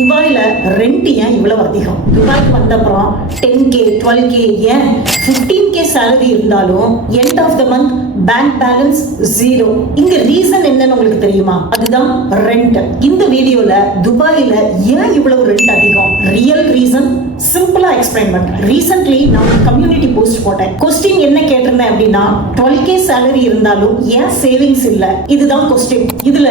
துபாயில ரெண்ட் ஏன் இவ்வளவு அதிகம்? துபாய்க்கு வந்த அப்புறம் 10K 12K ஏன் 15K salary இருந்தாலும் end of the month bank balance 0. இங்க ரீசன் என்னன்னு உங்களுக்கு தெரியுமா? அதுதான் ரெண்ட். இந்த வீடியோல துபாயில ஏன் இவ்வளவு ரெண்ட் அதிகம், ரியல் ரீசன் சிம்பிளா எக்ஸ்பிளைன் பண்றேன். ரீசன்ட்லி நான் கம்யூனிட்டி போஸ்ட் போட்டேன். கொஸ்டின் என்ன கேட்டிருந்தேன் அப்படின்னா 12K salary இருந்தாலும் ஏன் சேவிங்ஸ் இல்ல, இதுதான் கொஸ்டின். இதுல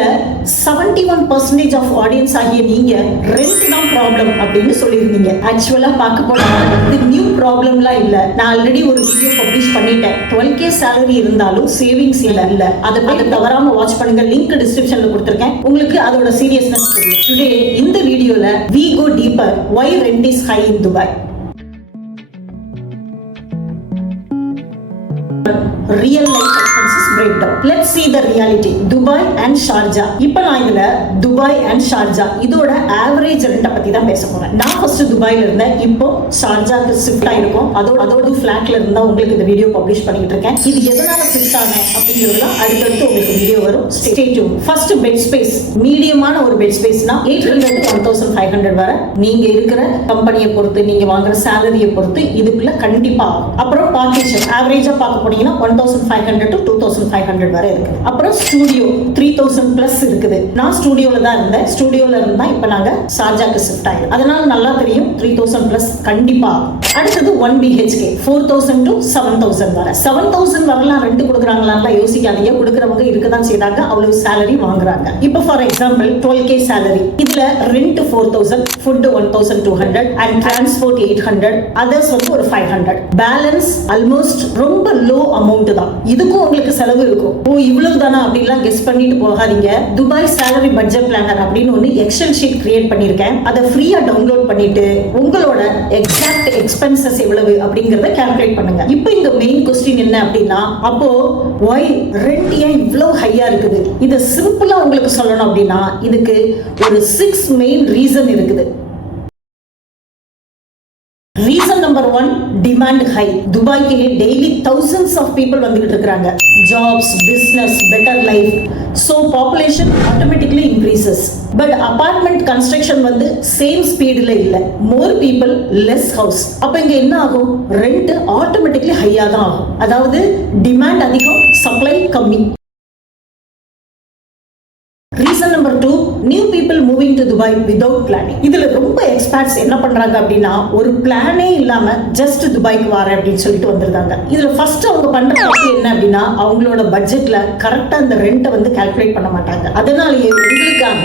71% ஆஃப் ஆடியன்ஸ் ஆகிய நீங்க ரெண்ட் தான் ப்ராப்ளம் அப்படின்னு சொல்லியிருந்தீங்க. ஆக்சுவலா பார்க்க போனா இது நியூ ப்ராப்ளம்லாம் இல்ல. நான் ஆல்ரெடி ஒரு வீடியோ பப்ளிஷ் பண்ணிட்டேன். 12K salary இருந்தாலும் சேவிங்ஸ் இல்ல. அதை போய் தவறாம வாட்ச் பண்ணுங்க. லிங்க் டிஸ்கிரிப்ஷன்ல கொடுத்திருக்கேன். உங்களுக்கு அதோட சீரியஸ்னஸ் தெரியும். டுடே இந்த வீடியோல we go deeper why rent is high in Dubai. Real life expenses breakdown. Let's see the reality. Dubai and Sharjah. இப்போ நான் இதுல துபாய் அண்ட் ஷார்ஜா இதோட ஆவரேஜ் ரெண்ட பத்தி தான் பேச போறேன். நான் ஃபர்ஸ்ட் துபாயில இருந்தேன், இப்போ ஷார்ஜாக்கு ஷிஃப்ட் ஆயிருக்கும். அதோட ஃபிளாட்ல இருந்தா உங்களுக்கு இந்த வீடியோ பப்ளிஷ் பண்ணிட்டு இருக்கேன். இது எதனால ஷிஃப்ட் ஆனேன் அப்படிங்கறதுலாம் அடுத்தடுத்து உங்களுக்கு வீடியோ வரும். Stay tuned. First bed space. மீடியமான ஒரு பெட் ஸ்பேஸ்னா 800 to 1500 வரை நீங்க இருக்கிற கம்பெனியை பொறுத்து, நீங்க வாங்குற சேலரியை பொறுத்து இதுக்குள்ள கண்டிப்பா ஆகும். அப்புறம் பார்ட்டிஷன் ஆவரேஜா பார்க்க போனீங்கன்னா 1500 to 2500 வரை இருக்கு. அப்புறம் ஸ்டுடியோ 3000 பிளஸ் இருக்குது. நான் ஸ்டுடியோல தான் இருந்தேன். ஸ்டுடியோல இருந்தா இப்ப நாங்க ஷார்ஜாக்கு ஷிஃப்ட் ஆயிடும். அதனால நல்லா தெரியும் 3000 பிளஸ் கண்டிப்பா. அடுத்தது 1 BHK 4000 to 7000 வரை. 7000 வரலாம் ரெண்ட் கொடுக்குறாங்களான்னு யோசிக்காதீங்க. கொடுக்குறவங்க இருக்கதான் செய்றாங்க, அவ்வளவு சேலரி வாங்குறாங்க. இப்போ ஃபார் எக்ஸாம்பிள் 12K சேலரி, இதுல rent 4000, food 1200 and transport 800, others வந்து ஒரு 500. பேலன்ஸ் ஆல்மோஸ்ட் ரொம்ப லோ அமௌண்ட் தான். இதுக்கும் உங்களுக்கு செலவு இருக்கும். ஓ இவ்வளவு தானா அப்படிலாம் கெஸ் பண்ணிட்டு போகாதீங்க. துபாய் சேலரி பட்ஜெட் பிளானர் அப்படின்னு ஒன்னு எக்ஸல் ஷீட் கிரியேட் பண்ணிருக்கேன். அதை ஃப்ரீயா டவுன்லோட் பண்ணிட்டு உங்களோட எக்ஸாக்ட் எக்ஸ்பென்சஸ் எவ்வளவு அப்படிங்கறத கால்குலேட் பண்ணுங்க. இப்போ இந்த மெயின் क्वेश्चन என்ன அப்படின்னா, அப்போ why ரெண்ட் ஏன் இவ்வளவு ஹையா இருக்குது? இத சிம்பிளா உங்களுக்கு சொல்லணும் அப்படின்னா இதுக்கு ஒரு 6 மெயின் ரீசன் இருக்குது. Reason number 1, demand high. துபாய்க்கு daily thousands of people வந்துகிட்டு இருக்காங்க. Jobs, business, better life. So population automatically increases. But apartment construction வந்து same speedல இல்ல. More people, less house. அப்ப இங்க என்ன ஆகும்? Rent automatically high-ஆ தான் ஆகும். அதாவது demand அதிகம், supply கம்மி. Reason number 2, new people moving to Dubai without planning. இதுல ரொம்ப எக்ஸ்பர்ட்ஸ் என்ன பண்றாங்க அப்படின்னா ஒரு பிளானே இல்லாம ஜஸ்ட் துபாய்க்கு வரேன் அப்படின்னு சொல்லிட்டு வந்திருக்காங்க. இதுல ஃபர்ஸ்ட் அவங்க பண்ற தப்பு என்ன அப்படின்னா அவங்களோட பட்ஜெட்ல கரெக்டா அந்த ரெண்ட்டை வந்து கால்குலேட் பண்ண மாட்டாங்க. அதனாலேயே உங்களுக்காக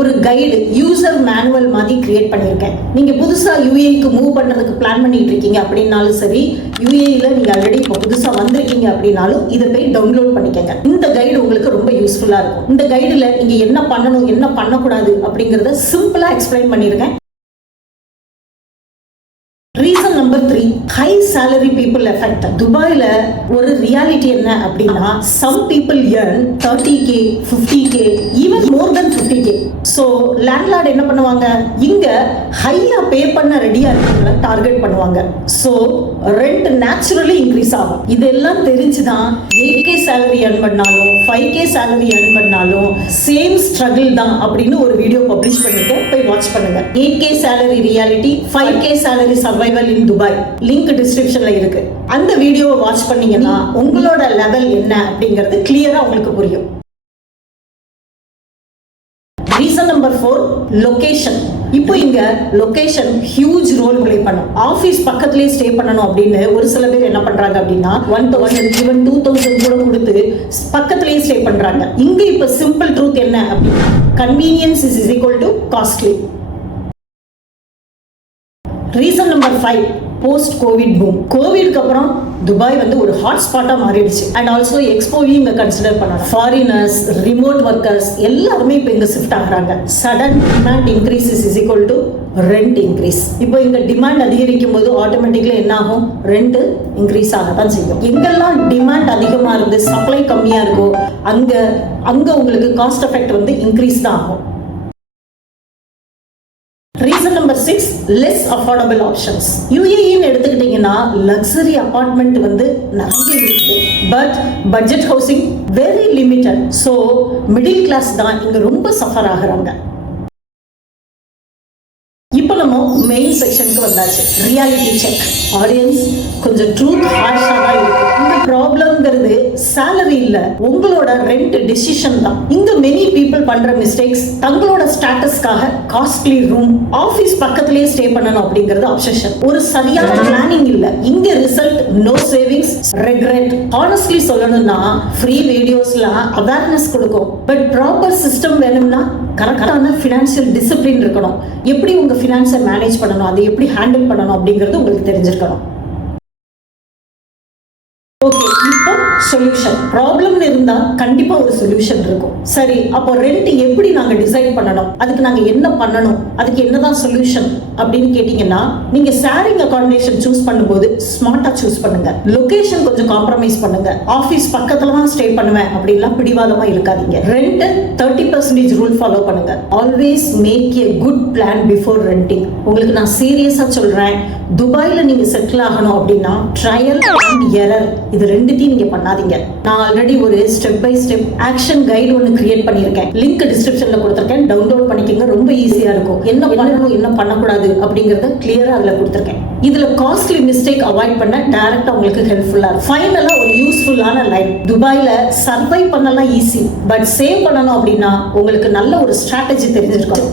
ஒரு கைடு யூசர் மேனுவல் மாதிரி கிரியேட் பண்ணியிருக்கேன். நீங்க புதுசா UAE-க்கு மூவ் பண்றதுக்கு பிளான் பண்ணிட்டு இருக்கீங்க அப்படின்னாலும் சரி, UAE-ல நீங்க ஆல்ரெடி இப்போ புதுசா வந்திருக்கீங்க அப்படின்னாலும் இதை போய் டவுன்லோட் பண்ணிக்கங்க. இந்த கைடு உங்களுக்கு ரொம்ப யூஸ்ஃபுல்லா இருக்கும். இந்த கைடுல நீங்க என்ன பண்ணணும் என்ன பண்ணக்கூடாது அப்படிங்கறத சிம்பிளா எக்ஸ்பிளைன் பண்ணிருக்கேன். Reason number 3, high salary people effect. துபாயில ஒரு ரியாலிட்டி என்ன அப்படின்னா some people earn 30K 50K even more than 50K. So landlord என்ன பண்ணுவாங்க, இங்க ஹையா பே பண்ண ரெடியா இருக்கவங்கள டார்கெட் பண்ணுவாங்க. So rent naturally increase ஆகும். இதெல்லாம் தெரிஞ்சுதான் 8K salary earn பண்ணாலும் 5K salary earn பண்ணாலும் சேம் ஸ்ட்ரகிள் தான் அப்படின்னு ஒரு வீடியோ பப்ளிஷ் பண்ணிருக்கேன். போய் வாட்ச் பண்ணுங்க. 8K salary reality, 5K salary survival in Dubai. Link டிஸ்கிரிப்ஷன்ல இருக்கு. அந்த வீடியோவை வாட்ச் பண்ணீங்கன்னா உங்களோட லெவல் என்ன அப்படிங்கிறது கிளியரா உங்களுக்கு புரியும். Reason number 4, location. இப்போ இங்க லொகேஷன் ஹியூஜ் ரோல் ப்ளே பண்ணும். ஆபீஸ் பக்கத்துலயே ஸ்டே பண்ணணும் அப்படின்னு ஒரு சில பேர் என்ன பண்றாங்க அப்படின்னா 1000 ஈவன் 2000 கூட கொடுத்து பக்கத்துலயே ஸ்டே பண்றாங்க. இங்க இப்ப சிம்பிள் ட்ரூத் என்ன அப்படின்னா convenience is equal to costly. Reason number 5, post covid boom. கோவிட்க்கு அப்புறம் துபாய் வந்து ஒரு ஹாட் ஸ்பாட்டா மாறிடுச்சு. அண்ட் ஆல்சோ எக்ஸ்போவையும் இங்க கன்சிடர் பண்ணணும். ஃபாரினர்ஸ், ரிமோட் ஒர்க்கர்ஸ் எல்லாருமே இப்போ இங்க ஷிஃப்ட் ஆகுறாங்க. Sudden demand increase is equal to rent increase. இப்போ இங்க டிமாண்ட் அதிகரிக்கும் போது ஆட்டோமேட்டிக்கலி என்ன ஆகும், ரெண்ட் இன்க்ரீஸ் ஆகத்தான் செய்யும். எங்கெல்லாம் டிமாண்ட் அதிகமா இருந்து சப்ளை கம்மியா இருக்கோ அங்க உங்களுக்கு காஸ்ட் எஃபெக்ட் வந்து இன்க்ரீஸ் தான் ஆகும். Reason number 6, less affordable options. UAE-ன்னு எடுத்துக்கிட்டீங்கன்னா லக்ஸரி அபார்ட்மெண்ட் வந்து நிறைய இருக்குது. But budget housing very limited. So middle class தான் இங்க ரொம்ப சஃபர் ஆகுறாங்க. இப்போ நம்ம மெயின் செக்ஷனுக்கு வந்தாச்சு. Reality check. ஆடியன்ஸ் கொஞ்சம் ட்ரூத் ஹார்ஷா தான் இருக்கு. இந்த ப்ராப்ளம்ங்கிறது salary இல்ல, உங்களோட ரெண்ட் டிசிஷன் தான். இங்க many people பண்ற மிஸ்டேக்ஸ் தங்களோட ஸ்டேட்டஸ்க்காக காஸ்ட்லி ரூம், ஆபீஸ் பக்கத்திலேயே ஸ்டே பண்ணணும் அப்படிங்கிறது அப்சஷன். ஒரு சரியான பிளானிங் இல்ல. இங்க result no savings, regret. Honestly சொல்லணும்னா ஃப்ரீ வீடியோஸ்ல அவேர்னஸ் கொடுக்கும். பட் ப்ராப்பர் சிஸ்டம் வேணும்னா கரெக்டான ஃபினான்ஷியல் டிசிப்ளின் இருக்கணும். எப்படி உங்க ஃபினான்ஸை மேனேஜ் பண்ணணும், அதை எப்படி ஹேண்டில் பண்ணணும் அப்படிங்கிறது உங்களுக்கு தெரிஞ்சிருக்கணும். ஓகே, இப்போ சொல்யூஷன். ப்ராப்ளம் இருந்தா கண்டிப்பா ஒரு சொல்யூஷன் இருக்கும். சரி, அப்போ ரெண்ட் எப்படி நாங்க டிசைட் பண்ணணும், அதுக்கு நாங்க என்ன பண்ணணும், அதுக்கு என்னதான் சொல்யூஷன் அப்படின்னு கேட்டீங்கன்னா, நீங்க ஷேரிங் அகாமடேஷன் சூஸ் பண்ணும்போது ஸ்மார்ட்டா சூஸ் பண்ணுங்க. லொகேஷன் கொஞ்சம் காம்ப்ரமைஸ் பண்ணுங்க. ஆபீஸ் பக்கத்துல தான் ஸ்டே பண்ணுவேன் அப்படின்லாம் பிடிவாதமா இருக்காதீங்க. ரெண்ட் 30% ரூல் ஃபாலோ பண்ணுங்க. Always make a good plan before renting. உங்களுக்கு நான் சீரியஸா சொல்றேன், துபாயில நீங்க செட்டில் ஆகணும் அப்படின்னா ட்ரையல் அண்ட் எரர் இது ரெண்டுத்தையும் நீங்க பண்ணாதீங்க. நான் ஆல்ரெடி ஒரு step by step action guide ஒன்னு கிரியேட் பண்ணிருக்கேன். லிங்க் டிஸ்கிரிப்ஷன்ல கொடுத்திருக்கேன், டவுன்லோட் பண்ணிக்கங்க. ரொம்ப ஈஸியா இருக்கும். என்ன பண்ணணும் என்ன பண்ணக்கூடாது அப்படிங்கறத கிளியரா அதுல கொடுத்திருக்கேன். இதுல காஸ்ட்லி மிஸ்டேக் அவாய்ட் பண்ண டைரக்டா உங்களுக்கு ஹெல்ப்ஃபுல்லா இருக்கும். ஃபைனலா ஒரு யூஸ்ஃபுல்லான லைன். துபாயில சர்வை பண்ணலாம் ஈஸி, பட் சேவ் பண்ணணும் அப்படின்னா உங்களுக்கு நல்ல ஒரு ஸ்ட்ராட்டஜி தெரிஞ்சிருக்கும்.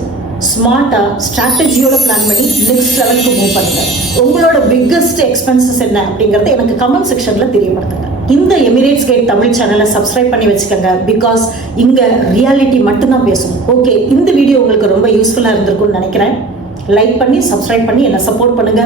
ஸ்மார்ட்டா ஸ்ட்ராட்டஜியோட பிளான் பண்ணி நெக்ஸ்ட் லெவலுக்கு மூவ் பண்ணுங்க. உங்களோட பிக்கஸ்ட் எக்ஸ்பென்சஸ் என்ன அப்படிங்கறத எனக்கு கமெண்ட் செக்ஷன்ல தெரியப்படுத்துங்க. இந்த எமிரேட்ஸ் கைட் தமிழ் சேனலை சப்ஸ்கிரைப் பண்ணி வச்சுக்கோங்க. பிகாஸ் இங்க ரியாலிட்டி மட்டும்தான் பேசும். ஓகே, இந்த வீடியோ உங்களுக்கு ரொம்ப யூஸ்ஃபுல்லா இருந்திருக்கும்னு நினைக்கிறேன். லைக் பண்ணி சப்ஸ்கிரைப் பண்ணி என்ன சப்போர்ட் பண்ணுங்க.